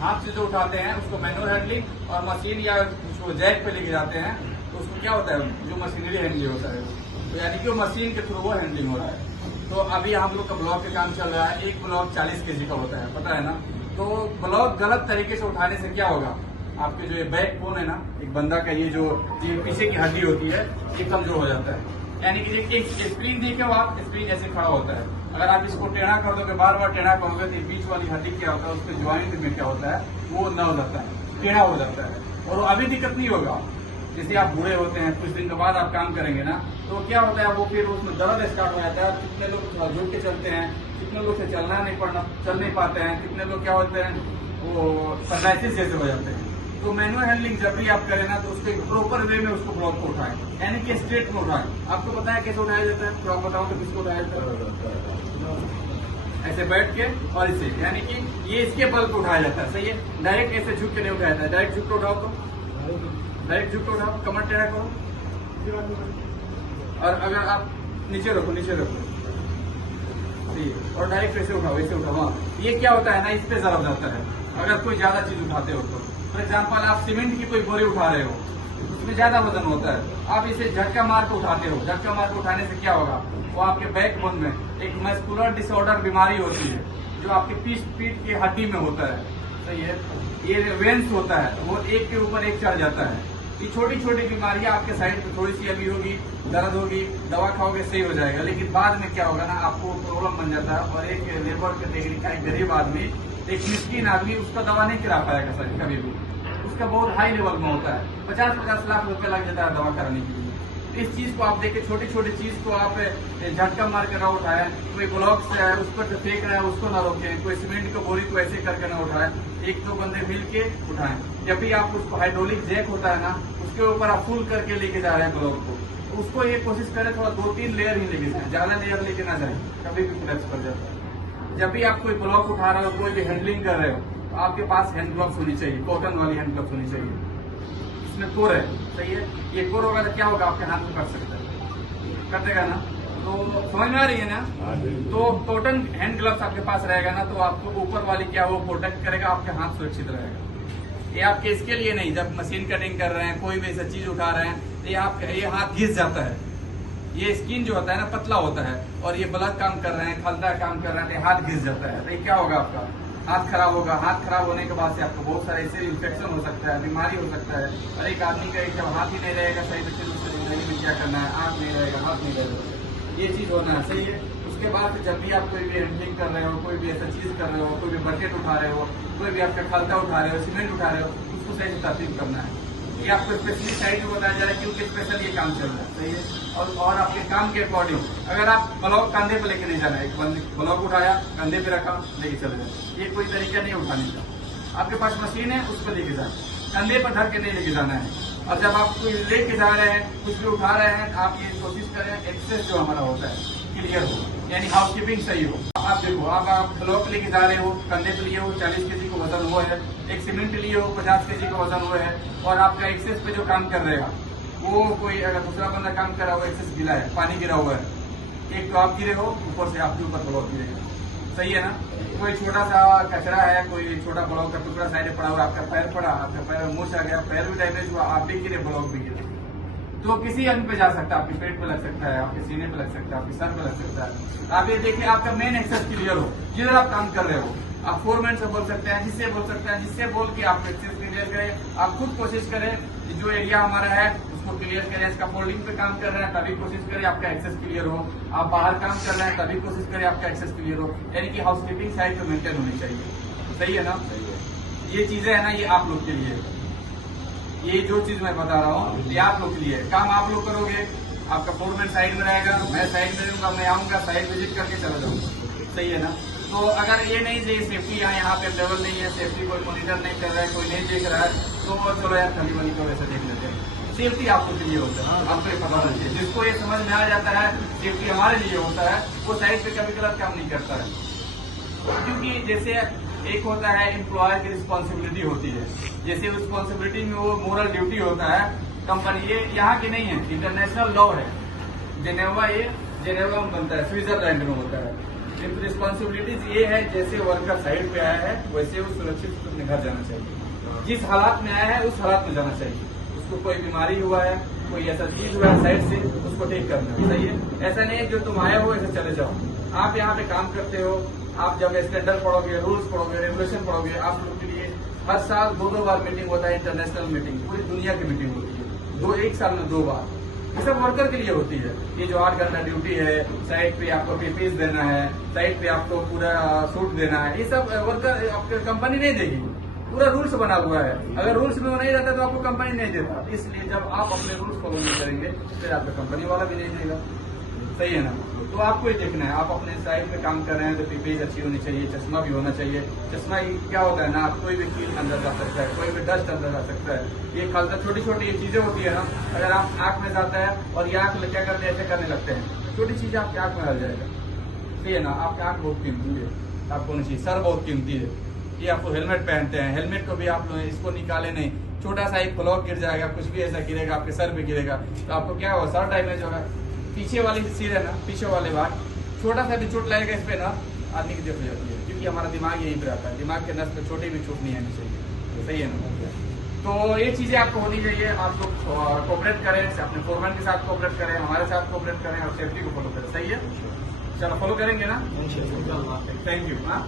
हाथ से जो उठाते हैं उसको मैनुअल हैंडलिंग, और मशीन या उसको जैक पे लेके जाते हैं तो उसको क्या होता है, जो मशीनरी हैंडलिंग होता है, तो यानी कि वो मशीन के थ्रू वो हैंडलिंग हो रहा है। तो अभी हम लोग का ब्लॉक का काम चल रहा है। एक ब्लॉक 40 kg का होता है, पता है ना। तो ब्लॉक गलत तरीके से उठाने से क्या होगा, आपके जो ये बैक बोन है ना, एक बंदा का ये जो पीछे की हड्डी होती है ये कमजोर हो जाता है। यानी कि एक स्प्रिंग देखे हो आप, स्प्रिंग ऐसे खड़ा होता है, अगर आप इसको टेढ़ा कर दोगे, बार बार टेढ़ा करोगे तो बीच वाली हड्डी क्या होता है, उसके ज्वाइंट में क्या होता है, वो न हो जाता है, टेढ़ा हो जाता है। और अभी दिक्कत नहीं होगा, जैसे आप बूढ़े होते हैं, कुछ दिन के बाद आप काम करेंगे ना, तो क्या होता है, वो फिर उसमें दर्द स्टार्ट हो जाता है। कितने लोग झुक के चलते हैं, कितने लोग से चल नहीं पाते हैं, कितने लोग क्या होते हैं, वो पैरालिसिस जैसे हो जाते हैं। तो मैनुअल हैंडलिंग जब भी आप करें ना, तो उसके प्रॉपर वे में उसको ब्लॉक को उठाएं, यानी कि स्ट्रेट में उठाएं। आपको पता है कैसे उठाया जाता है, तो आप बताओ तो किसको उठाया जाता है, ऐसे बैठ के और इसे, यानी कि ये इसके बल को उठाया जाता है, सही है। डायरेक्ट ऐसे झुक के नहीं उठाया जाता है, डायरेक्ट झुक के उठाओ, तो डायरेक्ट झुक के उठाओ, कमर टेढ़ा करो, और अगर आप नीचे रखो, और डायरेक्ट ऐसे उठाओ, ऐसे उठाओ। ये क्या होता है ना, इस पे जरूर जाता है। अगर कोई ज्यादा चीज उठाते हो तो, फॉर एग्जाम्पल आप सीमेंट की कोई बोरी उठा रहे हो, उसमें ज्यादा वजन होता है, आप इसे झटका मार के उठाते हो। झटका मार के उठाने से क्या होगा, वो आपके बैक बोन में एक मस्कुलर डिसऑर्डर बीमारी होती है, जो आपके पीठ की हड्डी में होता है, सही है। ये वेंस होता है, वो एक के ऊपर एक चढ़ जाता है। ये छोटी छोटी बीमारियां आपके साइड पे थोड़ी सी अभी होगी, दर्द होगी, दवा खाओगे सही हो जाएगा, लेकिन बाद में क्या होगा ना, आपको प्रॉब्लम बन जाता है। और एक लेबर कैटेगरी का एक गरीब आदमी, एक मिस्किन आदमी, उसका दवा नहीं करा पाएगा सर कभी भी, उसका बहुत हाई लेवल में होता है, 50-50 लाख रुपए लग जाता है दवा कराने के लिए। इस चीज को आप देखिए, छोटी छोटी चीज को आप झटका मार के ना उठाए, कोई ब्लॉक से है उस पर फेंक रहा है उसको ना रोकें, कोई सीमेंट की बोरी को ऐसे करके ना उठाए, एक दो बंदे मिल के उठाएं। जब भी आप उसको हाइड्रोलिक जैक होता है ना, उसके ऊपर आप फुल करके लेके जा रहे हैं ब्लॉक को, तो उसको ये कोशिश करें थोड़ा 2-3 लेयर ही लेके जाए, ज्यादा लेयर लेके ना जाए, कभी भी फ्लैक्स कर जाता है। जब भी आप कोई ब्लॉक उठा रहे हो, कोई भी हैंडलिंग कर रहे हो, तो आपके पास हैंड ग्लव्स होनी चाहिए, कॉटन वाली हैंड ग्लव्स होनी चाहिए। इसमें कोर है, सही है। ये कोर होगा तो क्या होगा, आपके हाथ में कर सकता है, कर देगा ना। तो समझ में आ रही है ना। तो कॉटन हैंड ग्लव्स आपके पास रहेगा ना, तो आपको ऊपर वाली क्या वो प्रोटेक्ट करेगा, आपके हाथ सुरक्षित रहेगा। ये आपके इसके लिए नहीं, जब मशीन कटिंग कर रहे हैं, कोई भी ऐसा चीज उठा रहे हैं, तो ये हाथ घिस जाता है। ये स्किन जो होता है ना, पतला होता है, और ये ब्लड काम कर रहे हैं, खलता काम कर रहे हैं, तो हाथ घिस जाता है, तो ये क्या होगा, आपका हाथ खराब होगा। हाथ खराब होने के बाद से आपको बहुत सारे ऐसे इन्फेक्शन हो सकता है, बीमारी हो सकता है। और एक आदमी का जब हाथ ही नहीं रहेगा सही से, फिर उसको जिंदगी में क्या करना है, आंख नहीं रहेगा, हाथ नहीं रहेगा, ये चीज होना है, सही है। उसके बाद जब भी आप कोई भी हैंडलिंग कर रहे हो, कोई भी ऐसा चीज कर रहे हो, कोई भी बकेट उठा रहे हो, कोई भी आपका खलता उठा रहे हो, सीमेंट उठा रहे हो, उसको सही से तरतीब करना है। ये आपको स्पेशली साइड में बताया जा रहा है, क्योंकि स्पेशल ये काम चल रहा है, सही है। और आपके काम के अकॉर्डिंग, अगर आप ब्लॉक कंधे पे लेके नहीं जाना है, एक ब्लॉक उठाया, कंधे पे रखा, लेके चले जाए, ये कोई तरीका नहीं उठाने का। आपके पास मशीन है, उस पर लेके जाए, कंधे पर धर के नहीं लेके जाना है। और जब आप कोई लेके जा रहे हैं, कुछ भी उठा रहे हैं, आप ये कोशिश करें एक्सेस जो हमारा होता है क्लियर हो, यानी हाउसकीपिंग सही हो। आप देखो, आप ब्लॉक लेके जा रहे हो, कंधे पे लिए हो, 40 kg का वजन हुआ है, एक सीमेंट लिए हो, 50 kg का वजन हुआ है, और आपका एक्सेस पे जो काम कर रहेगा, वो कोई अगर दूसरा बंदा काम कर रहा हो, एक्सेस गिला है, पानी गिरा हुआ है, एक तो आप गिरे हो, ऊपर से आपके ऊपर ब्लॉक गिरेगा, सही है ना। कोई छोटा सा कचरा है, कोई छोटा ब्लॉक का टुकड़ा साइड पड़ा हुआ, आपका पैर पड़ा, आपका पैर मुँह आ गया, पैर भी डैमेज हुआ, आप भी गिरे, ब्लॉक भी गिरे, तो किसी अंग पे जा सकता है, आपके पेट पे लग सकता है, आपके सीने पे लग सकता है, आपके सर पे लग सकता है। आप ये देखिए, आपका मेन एक्सेस क्लियर हो, जिधर आप काम कर रहे हो, आप फोरमैन से बोल सकते हैं, जिससे बोल सकते हैं, जिससे बोल के आप एक्सेस क्लियर करें। आप खुद कोशिश करें, जो एरिया हमारा है उसको क्लियर करें। इसका फोल्डिंग पे काम कर रहे हैं, तभी कोशिश करें आपका एक्सेस क्लियर हो। आप बाहर काम कर रहे हैं, तभी कोशिश करें आपका एक्सेस क्लियर हो, यानी कि हाउसकीपिंग साइड तो मेंटेन होनी चाहिए, सही है ना। ये चीजें है ना, ये आप लोग के लिए, ये जो चीज मैं बता रहा हूँ, ये आप लोग के लिए काम आप लोग करोगे। आपका फोरमैन साइड में रहेगा, मैं साइड में रहूंगा, मैं आऊंगा, साइड विजिट करके चला जाऊंगा, सही है ना। तो अगर ये नहीं चाहिए सेफ्टी यहाँ पे अवेलेबल नहीं है, सेफ्टी कोई मॉनिटर नहीं कर रहा है, कोई नहीं देख रहा है, तो चलो यार खाली वाली को वैसे देख लेते हैं। सेफ्टी आपको के लिए होता है, आपको ये पता होना चाहिए। जिसको ये समझ में आ जाता है सेफ्टी हमारे लिए होता है, वो साइड पे कभी गलत काम नहीं करता है। क्योंकि जैसे एक होता है एम्प्लॉयर की रिस्पॉन्सिबिलिटी होती है, जैसे रिस्पॉन्सिबिलिटी में वो मोरल ड्यूटी होता है कंपनी, ये यहाँ की नहीं है, इंटरनेशनल लॉ है। जेनेवा में बनता है, स्विट्जरलैंड में होता है। रिस्पॉन्सिबिलिटीज ये है, जैसे वर्कर साइड पे आया है वैसे वो सुरक्षित अपने घर जाना चाहिए। जिस हालात में आया है उस हालात में जाना चाहिए। उसको कोई बीमारी हुआ है, कोई ऐसा चीज हुआ है साइड से, उसको ठीक करना सही है। ऐसा नहीं है जो तुम आए हो ऐसे चले जाओ। आप यहाँ पे काम करते हो, आप जब स्टैंडर्ड पढ़ोगे, रूल्स पढ़ोगे, रेगुलेशन पढ़ोगे, आप लोग के लिए हर साल 2-2 बार मीटिंग होता है, इंटरनेशनल मीटिंग, पूरी दुनिया की मीटिंग होती है, एक साल में 2 बार। ये सब वर्कर के लिए होती है। ये जो 8 घंटा ड्यूटी है, साइट पे आपको पीपीज देना है, साइट पे आपको पूरा सूट देना है, ये सब वर्कर आपकी कंपनी नहीं देगी। पूरा रूल्स बना हुआ है। अगर रूल्स में वो नहीं रहता तो आपको कंपनी नहीं देता। इसलिए जब आप अपने रूल्स फॉलो नहीं करेंगे फिर आपका कंपनी वाला भी नहीं देगा। सही है ना? तो आपको ये देखना है, आप अपने साइड में काम कर रहे हैं तो पीपीज अच्छी होनी चाहिए, चश्मा भी होना चाहिए। चश्मा क्या होता है ना, आप कोई भी चीज अंदर जा सकता है, कोई भी डस्ट अंदर जा सकता है। ये खालसा छोटी छोटी ये चीजें होती है ना, अगर आप आंख में जाता है और ये आंख क्या करते हैं, ऐसे करने लगते हैं, छोटी चीज आपकी आंख में आ जाएगा। सही है ना? आपकी आंख बहुत कीमती है, आपको होनी चाहिए। सर बहुत कीमती है। ये आपको हेलमेट पहनते हैं, हेलमेट को भी आप इसको निकाले नहीं, छोटा सा एक फ्लॉक गिर जाएगा, कुछ भी ऐसा गिरेगा आपके सर पे गिरेगा तो आपको क्या होगा, सर डैमेज होगा। पीछे वाली सिर है ना, पीछे वाले बात, छोटा सा भी चोट लगेगा इस पे ना, आदमी की डेथ हो जाती है। क्योंकि हमारा दिमाग यहीं पे आता है, दिमाग के नस पे छोटी भी चोट नहीं आनी चाहिए। सही है ना? तो ये चीजें आपको होनी चाहिए। आप लोग कोऑपरेट करें, अपने फोरमैन के साथ कोऑपरेट करें, हमारे साथ कोऑपरेट करें और सेफ्टी को फॉलो करें। सही है? चलो फॉलो करेंगे ना? Thank you. हाँ।